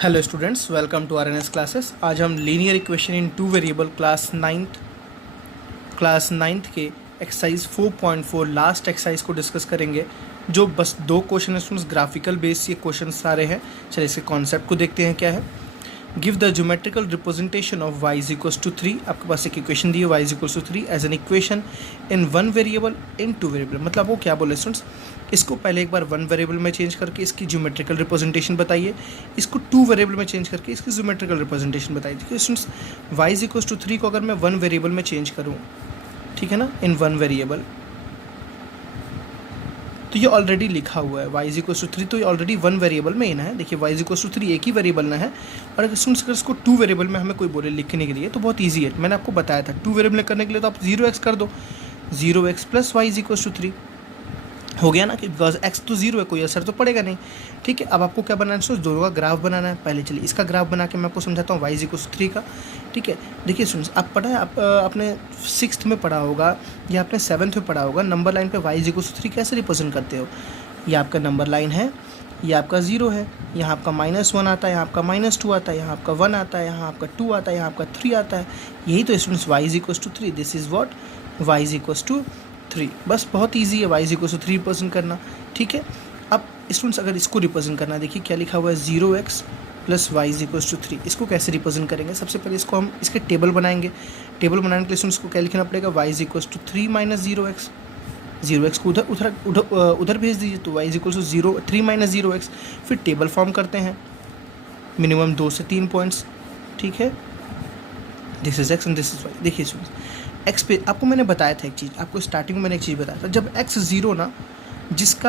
Hello students, welcome to RNS classes. आज हम linear equation in two variable class ninth के exercise 4.4 last exercise को discuss करेंगे। जो बस दो क्वेश्चन है स्टूडेंट्स, ग्राफिकल बेस ये क्वेश्चन सारे हैं। चलिए इसके कॉन्सेप्ट को देखते हैं क्या है। Give the geometrical representation of y is equals to 3। आपके पास एक इक्वेशन दी है y is equals to 3 as an equation in one variable in two variable. मतलब वो क्या बोले स्टूडेंट्स, इसको पहले एक बार वन वेरिएबल में चेंज करके इसकी ज्योमेट्रिकल रिप्रेजेंटेशन बताइए, इसको टू वेरिएबल में चेंज करके इसकी ज्योमेट्रिकल रिप्रेजेंटेशन बताइए। देखिए students, y is equals to 3 को अगर मैं वन वेरिएबल में चेंज करूँ, ठीक है ना, इन वन वेरिएबल, तो ये ऑलरेडी लिखा हुआ है y इज इक्वल्स टू 3, तो ये ऑलरेडी वन वेरिएबल में ही ना है। देखिए y इज इक्वल्स टू 3 एक ही वेरिएबल ना है। और अगर स्टूडेंट्स इसको टू वेरिएबल में हमें कोई बोले लिखने के लिए तो बहुत ईजी है। मैंने आपको बताया था टू वेरिएबल करने के लिए तो आप 0x कर दो, 0x plus y is equals to 3 हो गया ना, कि बिकॉज x तो 0 है, कोई असर तो पड़ेगा नहीं। ठीक है, अब आपको क्या बनाना है, दोनों का ग्राफ बनाना है। पहले चलिए इसका ग्राफ बना के मैं आपको समझाता हूँ y इज इक्वल्स टू 3 का। ठीक है, देखिए स्टूडेंट्स, आप पढ़ा है, आप आपने 6th में पढ़ा होगा या आपने 7th में पढ़ा होगा, नंबर लाइन पे y इज इक्वल्स टू 3 कैसे रिप्रेजेंट करते हो। ये आपका नंबर लाइन है, ये आपका 0 है, यहाँ आपका -1 आता है, यहाँ आपका -2 आता है, यहाँ आपका 1 आता है, यहाँ आपका 2 आता है, यहाँ आपका 3 आता है। यही तो students y is equals to 3, this is what y is equals to 3। बस बहुत ईजी है y is equals to 3 represent करना। ठीक है, अब स्टूडेंट्स अगर इसको रिप्रेजेंट करना है, देखिए क्या लिखा हुआ है, 0x plus y is equals to 3। इसको कैसे रिप्रेजेंट करेंगे, सबसे पहले इसको हम इसके टेबल बनाएंगे। टेबल बनाने के लिए स्टूडेंट्स को क्या लिखना पड़ेगा, y is equals to 3 minus 0x, 0x को उधर भेज दीजिए, तो y is equals to 3 minus 0x। फिर टेबल फॉर्म करते हैं, मिनिमम 2 से 3 पॉइंट्स। ठीक है, this is x and this is y। देखिए एक्स पे आपको मैंने बताया था एक चीज़, आपको स्टार्टिंग में मैंने एक चीज़ बताया था, जब x 0 ना, जिसके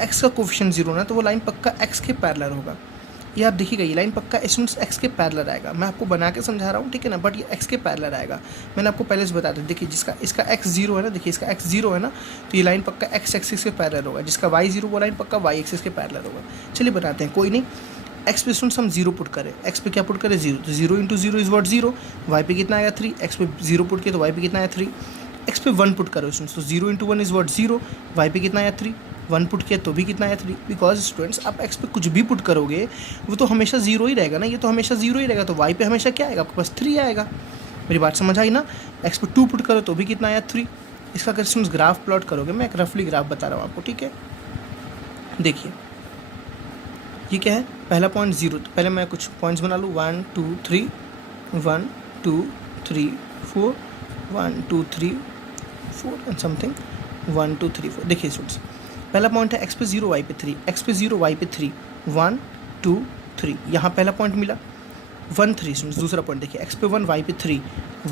x का कोफिशिएंट 0 ना, तो वो लाइन पक्का x के पैरेलल होगा। ये आप देखिएगा, ये लाइन पक्का स्टूडेंट्स x के पैरेलल आएगा। मैं आपको बना के समझा रहा हूँ, ठीक है ना, बट ये x के पैरेलल आएगा। मैंने आपको पहले से बताया था। देखिए इसका x 0 है ना, देखिए इसका x 0 है ना, तो ये लाइन पक्का x एक्सिस के पैरेलल होगा। जिसका y 0 वो लाइन पक्का y एक्सिस के पैरेलल होगा। चलिए बनाते हैं, कोई नहीं। x पे स्टूडेंट्स हम 0 पुट करें, x पे क्या पुट करें, 0, तो 0 इंटू 0 इज वॉट 0। y पे कितना आएगा 3, x पे 0 पुट किया तो y पे कितना आया 3। x पे 1 पुट करो स्टूडेंट्स, तो 0 इंटू 1 इज वॉट 0, y पे कितना आया 3। 1 पुट किया तो भी कितना आया 3। बिकॉज स्टूडेंट्स आप x पे कुछ भी पुट करोगे वो तो हमेशा 0 ही रहेगा ना, ये तो हमेशा 0 ही रहेगा, तो y पे हमेशा क्या आएगा, आपके पास 3 आएगा। मेरी बात समझ आई ना। x पे 2 पुट करो तो भी कितना आया 3। इसका अगर स्टूडेंट्स ग्राफ प्लॉट करोगे, मैं एक रफली ग्राफ बता रहा हूँ आपको, ठीक है। देखिए ये क्या है, पहला पॉइंट 0, तो पहले मैं कुछ पॉइंट्स बना लूँ, 1 2 3, 1 2 3 4, 1 2 3 4 एंड समथिंग, 1 2 3 4। देखिए स्टूडेंट्स, पहला पॉइंट है x पे 0 y पे 3, x पे 0 y पे 3, 1 2 3, यहाँ पहला पॉइंट मिला 1 3 स्टूडेंट्स। दूसरा पॉइंट देखिए, x पे 1 y पे 3,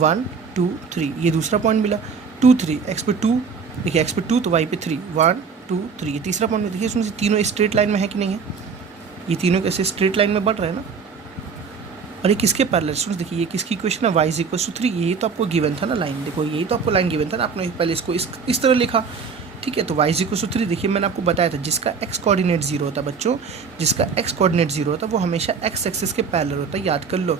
1 2 3, ये दूसरा पॉइंट मिला 2 3, x पे 2, देखिए x पे 2 तो y पे 3, 1 2 3, ये तीसरा पॉइंट। देखिए स्टूडेंट्स, तीनों स्ट्रेट लाइन में है कि नहीं है, ये तीनों कैसे स्ट्रेट लाइन में बढ़ रहे हैं ना। और ये किसके पैरेलल स्टूडेंट्स, देखिए ये किसकी इक्वेशन है, y इज इक्वल टू 3। यही तो आपको गिवन था ना लाइन, देखो यही तो आपको लाइन गिवन था ना, आपने पहले इसको इस तरह लिखा। ठीक है, तो y इज इक्वल टू 3। देखिए मैंने आपको बताया था, जिसका x कोऑर्डिनेट 0 होता है बच्चों, जिसका x कोऑर्डिनेट 0 होता है वो हमेशा x एक्सिस के पैरेलल होता है, याद कर लो।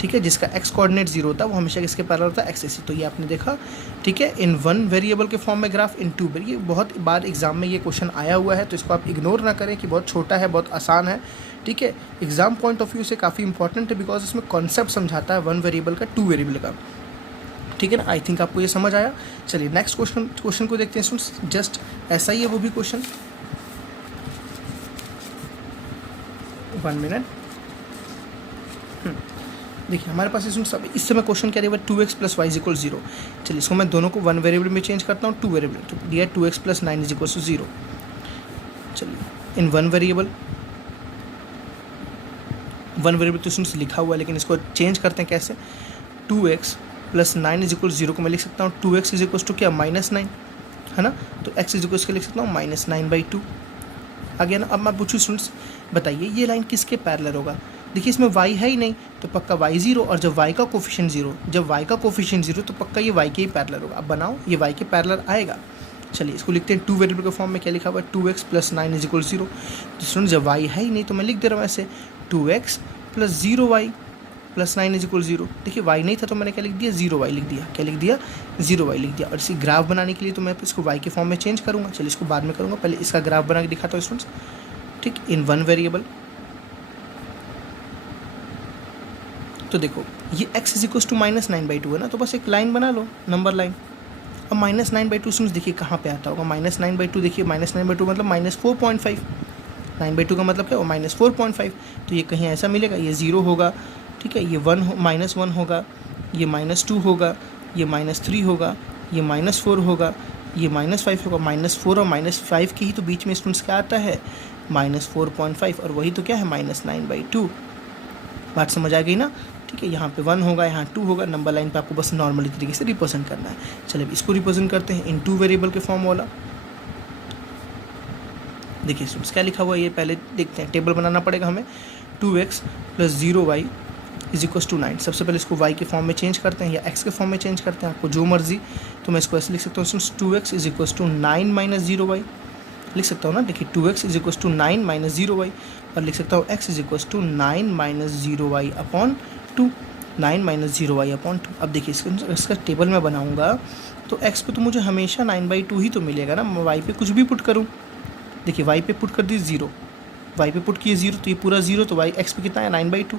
ठीक है, जिसका x कोऑर्डिनेट 0 होता है वो हमेशा किसके पैरेलल होता है, x एक्सिस। तो ये आपने देखा, ठीक है, इन वन वेरिएबल के फॉर्म में ग्राफ, इन टू वेरिएबल। ये बहुत बार एग्जाम में ये क्वेश्चन आया हुआ है, तो इसको आप इग्नोर ना करें कि बहुत छोटा है, बहुत आसान है। ठीक है, एग्जाम पॉइंट ऑफ व्यू से काफ़ी इंपॉर्टेंट है, बिकॉज इसमें कॉन्सेप्ट समझाता है वन वेरिएबल का, टू वेरिएबल का। ठीक है ना, आई थिंक आपको ये समझ आया। चलिए नेक्स्ट क्वेश्चन को देखते हैं स्टूडेंट्स, जस्ट ऐसा ही है वो भी क्वेश्चन। 1 मिनट। देखिए हमारे पास इस समय क्वेश्चन क्या दिया, 2x plus y is equal 0। चलिए इसको मैं दोनों को वन वेरिएबल में चेंज करता हूँ, टू वेरिएबल, तो दिया 2x plus 9 is equal to 0। चलिए इन वन वेरिएबल तो स्टूडेंट्स लिखा हुआ है, लेकिन इसको चेंज करते हैं कैसे। 2x प्लस 9 इज इक्वल 0 को मैं लिख सकता हूँ 2x इज इक्वल टू क्या, -9 है ना, तो x इज इक्वल टू लिख सकता हूँ -9/2 आ गया ना। अब मैं पूछूँ स्टूडेंट्स, बताइए ये लाइन किसके पैरेलल होगा। देखिए इसमें y है ही नहीं, तो पक्का y 0, और जब y का कोफिशिएंट 0, तो पक्का ये y के ही पैरेलल होगा। अब बनाओ, ये y के पैरेलल आएगा। चलिए इसको लिखते हैं टू वेरिएबल के फॉर्म में, क्या लिखा हुआ है, 2x प्लस 9 इज इक्वल 0। तो स्टूडेंट जब y है ही नहीं तो मैं लिख दे रहा हूँ ऐसे, 2x plus 0y plus 9 is equal 0। देखिए y नहीं था तो मैंने क्या लिख दिया, 0y लिख दिया। क्या लिख दिया, 0y लिख दिया। और इसी ग्राफ बनाने के लिए तो मैं इसको y के फॉर्म में चेंज करूँगा। चलिए इसको बाद में करूँगा, पहले इसका ग्राफ बना के दिखाता हूँ स्टूडेंट्स। ठीक, इन वन वेरिएबल तो देखो ये x इज इक्वल टू -9/2 है ना, तो बस एक लाइन बना लो, नंबर लाइन। अब -9/2 स्टूडेंट्स देखिए कहाँ पे आता होगा, -9/2 देखिए, -9/2 मतलब -4.5, 9/2 का मतलब क्या हो, -4.5, तो ये कहीं ऐसा मिलेगा, ये 0 होगा, ठीक है, ये -1 होगा, ये -2 होगा, ये -3 होगा, ये -4 होगा, ये -5 होगा, -4 और -5 के ही तो बीच में स्टूडेंट्स क्या आता है, -4.5, और वही तो क्या है, -9/2। बात समझ आ गई ना, ठीक है। यहाँ पे 1 होगा, यहाँ 2 होगा, नंबर लाइन पे आपको बस नॉर्मली तरीके से रिप्रेजेंट करना है। चलिए इसको रिप्रेजेंट करते हैं इन 2 वेरिएबल के फॉर्म वाला। देखिए स्टूडेंट्स क्या लिखा हुआ है ये पहले देखते हैं, टेबल बनाना पड़ेगा हमें। 2x + 0y = 9। सबसे पहले इसको y के फॉर्म में चेंज करते हैं या x के फॉर्म में चेंज करते हैं, आपको जो मर्जी। तो मैं इसको ऐसे लिख सकता हूँ स्टूडेंट्स, 2x = 9 - 0y लिख सकता हूँ ना। देखिए 2x = 9 - 0y, और लिख सकता हूँ x = 9 - 0y upon 2, 9 - 0y upon 2। अब देखिए इसका टेबल मैं बनाऊँगा तो x पे तो मुझे हमेशा 9/2 ही तो मिलेगा ना, मैं y पे कुछ भी पुट करूँ। देखिए y पे पुट कर दी 0, y पे पुट किए 0, तो ये पूरा 0, तो y x पे कितना है 9/2,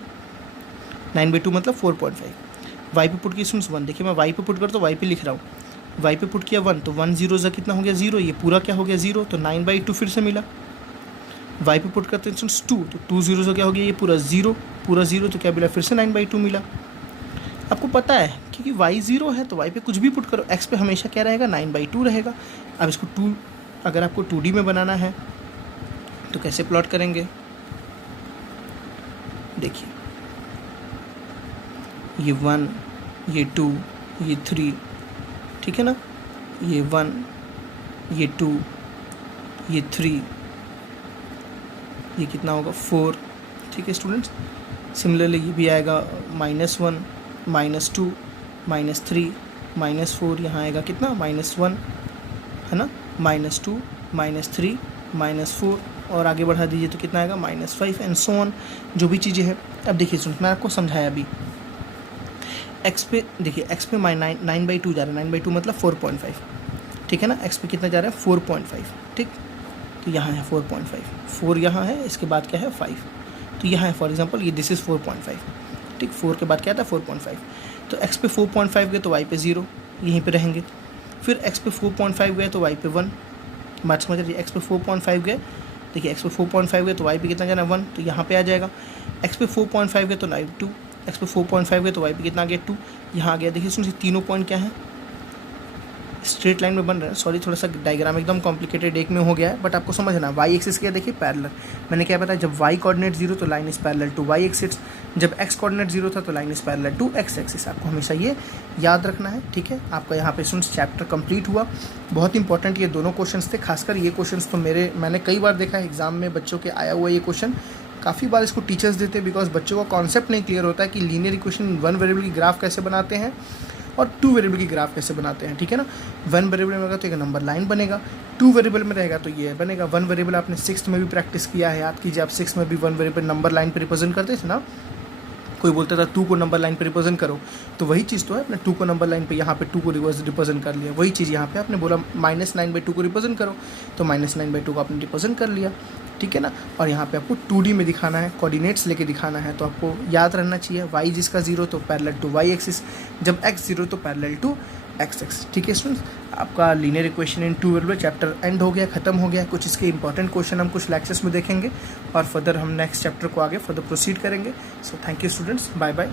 9/2 मतलब 4.5। y पे पुट किया स्टूडेंट्स 1, देखिए मैं y पे पुट कर तो y पे लिख रहा हूँ, y पे पुट किया 1, तो 1 0 कितना हो गया 0, ये पूरा क्या हो गया 0, तो 9/2 फिर से मिला। y पे पुट करते हैं स्टूडेंट्स 2, तो 2 0 क्या हो गया, ये पूरा 0, पूरा 0, तो क्या मिला, फिर से 9/2 मिला। आपको पता है क्योंकि y 0 है तो y पे कुछ भी पुट करो, x पे हमेशा क्या रहेगा 9/2 रहेगा। अब इसको 2 अगर आपको 2D में बनाना है तो कैसे प्लॉट करेंगे, देखिए ये 1, ये 2, ये 3, ठीक है ना, ये 1, ये 2, ये 3, ये कितना होगा 4, ठीक है स्टूडेंट्स। सिमिलरली ये भी आएगा -1, -2, -3, -4, यहाँ आएगा कितना -1 है ना, -2, -3, -4, और आगे बढ़ा दीजिए तो कितना आएगा -5 एंड सो ऑन, जो भी चीज़ें हैं। अब देखिए स्टूडेंट मैं आपको समझाया अभी, x पे देखिए x पे 9/2 जा रहा है, 9/2 मतलब 4.5, ठीक है ना, x पे कितना जा रहा है 4.5, ठीक, तो यहाँ है 4.5, 4 यहाँ है, इसके बाद क्या है 5, तो यहाँ है फॉर एग्जांपल ये दिस इज़ 4.5, ठीक, 4 के बाद क्या था 4.5, तो x पे 4.5 गए तो y पे 0 यहीं पे रहेंगे, फिर x पे 4.5 गए तो y पे 1, बात समझ रही है, x पे 4.5 गए, देखिए x पे 4.5 गए तो y पे कितना जाना 1, तो यहाँ पे आ जाएगा, x पे 4.5 गए तो 2, x पे 4.5 गए तो y पे कितना आ गया 2, यहाँ आ गया। देखिए सुनिए तीनों पॉइंट क्या है, स्ट्रेट लाइन में बन रहे हैं। सॉरी थोड़ा सा डायग्राम एकदम कॉम्प्लिकेटेड एक में हो गया है, बट आपको समझना है। वाई एक्सिस क्या देखिए पैरेलल, मैंने क्या बताया, जब वाई कोऑर्डिनेट 0 तो line is parallel to y axis, जब एक्स कोऑर्डिनेट 0 था तो line is parallel to x axis. आपको हमेशा ये याद रखना है, ठीक है। आपका यहाँ पे स्टूडेंट्स चैप्टर कंप्लीट हुआ। बहुत इंपॉर्टेंट ये दोनों क्वेश्चंस थे, खासकर ये क्वेश्चंस तो मैंने कई बार देखा है एग्जाम में बच्चों के आया हुआ ये क्वेश्चन। काफ़ी बार इसको टीचर्स देते हैं बिकॉज बच्चों का कॉन्सेप्ट नहीं क्लियर होता है कि लीनियर इक्वेशन 1 वेरिएबल की ग्राफ कैसे बनाते हैं और 2 वेरिएबल की ग्राफ कैसे बनाते हैं, ठीक है ना। 1 वेरिएबल में रहेगा तो एक नंबर लाइन बनेगा, 2 वेरिएबल में रहेगा तो ये बनेगा। 1 वेरिएबल आपने 6th में भी प्रैक्टिस किया है, याद कीजिए आप 6th में भी 1 वेरिएबल नंबर लाइन पे रिप्रेजेंट करते थे ना। कोई बोलता था 2 को नंबर लाइन पे रिप्रेजेंट करो, तो वही चीज़ तो है, आपने 2 को नंबर लाइन पे यहाँ पे 2 को रिप्रेजेंट कर लिया। वही चीज़ यहाँ पे आपने बोला -9/2 को रिप्रेजेंट करो, तो -9/2 को आपने रिप्रेजेंट कर लिया, ठीक है ना। और यहाँ पे आपको 2D में दिखाना है, कोऑर्डिनेट्स लेके दिखाना है, तो आपको याद रहना चाहिए y जिसका 0 तो पैरेलल टू y एक्सिस, जब x 0 तो पैरेलल टू x एक्सिस, ठीक है स्टूडेंट्स। आपका linear equation in 2 variable chapter and हो गया, खत्म हो गया। कुछ इसके इंपॉर्टेंट क्वेश्चन हम कुछ लेक्चर्स में देखेंगे और फर्दर हम नेक्स्ट चैप्टर को आगे फर्दर प्रोसीड करेंगे। So thank you students, bye bye.